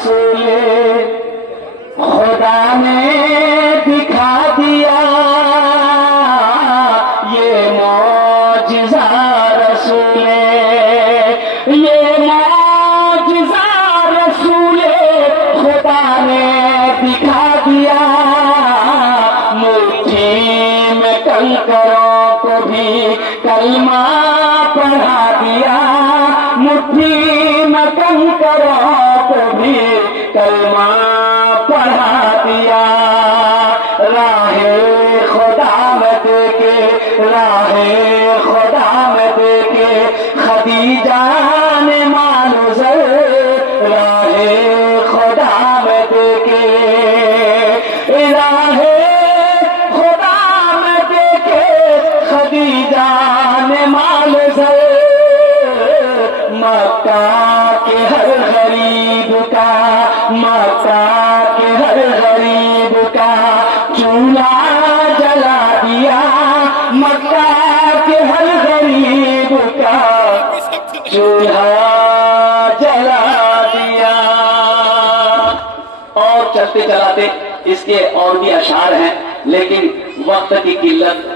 रसूल खुदा ने दिखा दिया ये मौजिज़ा रसूल, ये मौजिज़ा रसूल खुदा ने दिखा दिया। मुट्ठी में कंकरों को भी कलमा पढ़ा दिया, मुट्ठी में कंकरों को भी कलमा पढ़ा दिया। राहे खुदा में देके, राहे खुदा में देके खदीजा ने मानुज़र, राहे खुदा में देके, राहे खुदा में देके खदीजा ने मानुज़र। मक्का के हर गरीब का, मक्का के हर गरीब का चूल्हा जला दिया, मक्का के हर गरीब का चूल्हा जला दिया। और चलते चलाते इसके और भी अशार हैं, लेकिन वक्त की किल्लत